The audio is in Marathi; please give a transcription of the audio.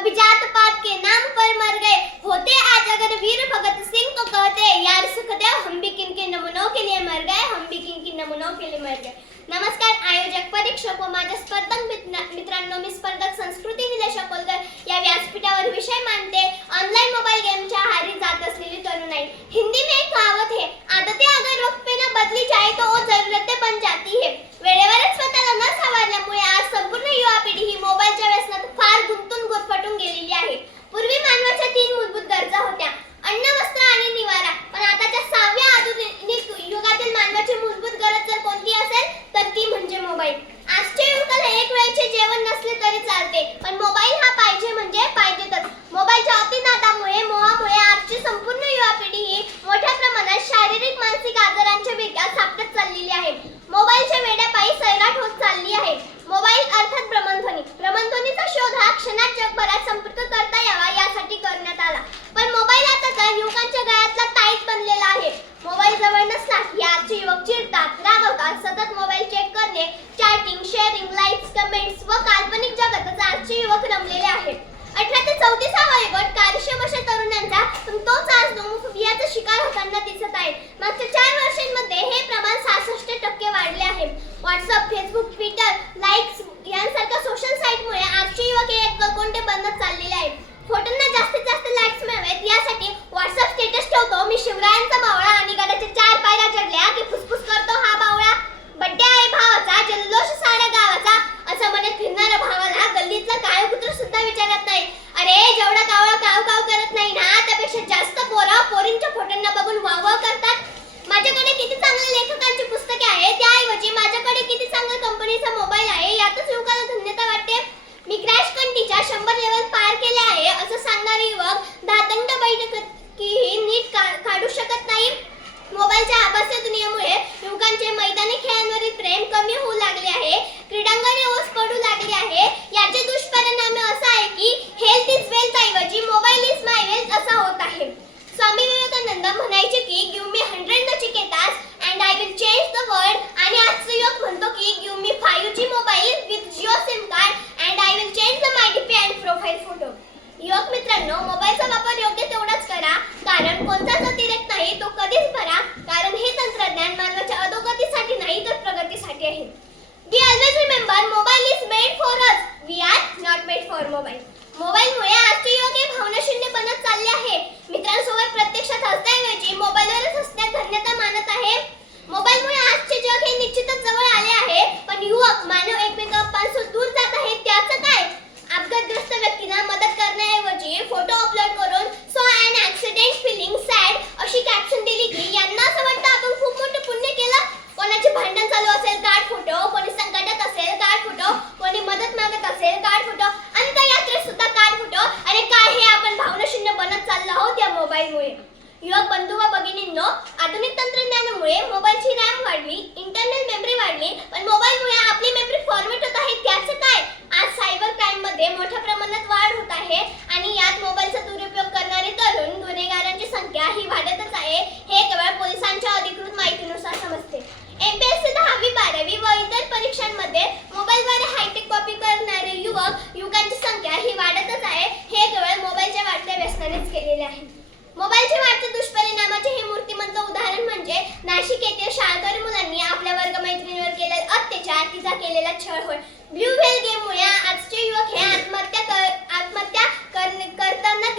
अभिजात पात के नाम पर मर गए। होते आज अगर वीर भगत सिंह तो कहते यार सुखदेव हम भी किनके नमूनों के लिए मर गए हम भी किनकी नमूनों के लिए मर गए। नमस्कार आयोजक परीक्षक व माझ्या स्पर्धक मित्रांनो मी स्पर्धक संस्कृती निलेशा कोलकर या व्यासपीठावर विषय मानते ऑनलाईन मोबाईल गेमच्या हारी जात असलेली तरुणाई। आजच्या युगाला एक वेळचे जेवण नसले तरी चालते. पण मोबाईल हा पाहिजे म्हणजे पाहिजे तर मोबाईलच्या अतिनादामुळे मोहामुळे आजची संपूर्ण युवा पिढी ही मोठ्या प्रमाणात शारीरिक मानसिक आजारांच्या वेगात सापडत चाललेली आहे. मोबाईलच्या वेड्या सैराट होत चालली आहे मोबाईल अर्थात भ्रमणध्वनी भ्रमणध्वनीचा शोध हा क्षणात जगभरात संपर्क करता यावा यासाठी करण्यात आला पण मोबाईल आता तर युवकांच्या गळ्यातला ताईत बनलेला आहे मोबाईल जवळ नसला की आजचे युवक चिडतात रागवतात सतत मोबाईल चेक करणे चॅटिंग शेअरिंग लाईक्स कमेंट्स व काल्पनिक आमचे युवक रमलेले आहेत. अठरा ते चौतीसा गट कार्यक्षम अशा तरुणांचा तोच आज नोमोफोबियाचा शिकार होताना दिसत आहे. मागच्या चार सुद्धा विचारत नाही. अरे जेवढा कावळा काव काव करत नाही ना त्यापेक्षा जास्त पोरा पोरींच्या फोटोंना बघून वाव वाव करतात. माझ्याकडे किती चांगल्या लेखकांची पुस्तके आहेत त्याऐवजी माझ्याकडे किती चांगल्या कंपनीचा मोबाईल आहे यातच युवकाला धन्यता वाटते. मी क्रॅश कंटीच्या शंभर लेवल पार केले आहे असं सांगणारे युवक दातंड बैठकीही नीट काढू शकत नाही. मोबाईलच्या आभासी दुनियेमुळे युवकांचे मैदानी खेळांवरील प्रेम कमी होऊ लागले आहे क्रीडांगणे ओस पडू लागले आहे. याचे दुष्परिणाम की हेल्थ इज वेल्थ ऐवजी मोबाईल इज माय वेल्थ असा होत आहे. स्वामी विवेकानंद म्हणायचे की give me hundred Nachiketas and I will change the world आणि आजचा युवक म्हणतो की give me five G mobile with Jio SIM card and I will change the my DP and profile photo युवक मित्रांनो मोबाईलचा वापर योग्य तेवढाच करा कारण कोणताच अतिरेक नाही तो कधीच भरा कारण हे तंत्रज्ञान मानवाच्या अधोगतीसाठी नाही तर प्रगतीसाठी आहे. We always remember mobile is made for us we are not made for mobile मोबाईलमुळे आजचे युवक हे भावनाशून्य बनत चालले आहे. मित्रांसोबत प्रत्यक्षात हसण्याऐवजी मोबाईलवरच हसण्यात धन्यता मानत आहे. मोबाईलमुळे आजचे जग हे निश्चितच जवळ आले आहे. पण युवक मानव एकमेकांपासून दूर जात आहेत त्याचं काय? अपघातग्रस्त व्यक्तींना मदत करण्याऐवजी फोटो अपलोड करून so and accident feeling sad अशी कॅप्शन दिली की यांना असं वाटतं आपण खूप मोठं पुण्य केलं. कोणाचे भांडण चालू असेल काढ फोटो कोणी संकटात असेल काढ फोटो कोणी मदत मागत असेल काढ फोटो आणि त्या यात्रेत सुद्धा काढ फोटो अरे काय हे आपण भावनाशून्य बनत चाललो आहोत या मोबाईलमुळे युवक बंधू व भगिनींनो आधुनिक तंत्रज्ञानामुळे मोबाईलची रॅम वाढली इंटरनल मेमरी वाढली पण मोबाईलमुळे आपली मेमरी फॉर्मेट होत आहे त्याचं काय? आज सायबर क्राईममध्ये मोठ्या प्रमाणात वाढ होत आहे आणि यात मोबाईलचा दुरुपयोग करणारे तरुण गुन्हेगारांची संख्या ही वाढतच आहे हे केवळ पोलिसांच्या अधिकृत माहितीनुसार समजते. एमपीएससी दहावी बारावी व इतर परीक्षांमध्ये मोबाईलद्वारे हायटेक कॉपी करणारे युवक युवकांची संख्या ही वाढतच आहे हे केवळ मोबाईलच्या वाढत्या व्यसनानेच केलेले आहे. मोबाईलचे वाढते दुष्परिणामाचे हे मूर्तिमंत उदाहरण म्हणजे नाशिक येथील शाळकरी मुलांनी आपल्या वर्गमैत्रिणीवर केलेला अत्याचार तिचा केलेला छळ होय ब्ल्यू व्हेल गेममुळे आजचे युवक हे आत्महत्या कर आत्महत्या करताना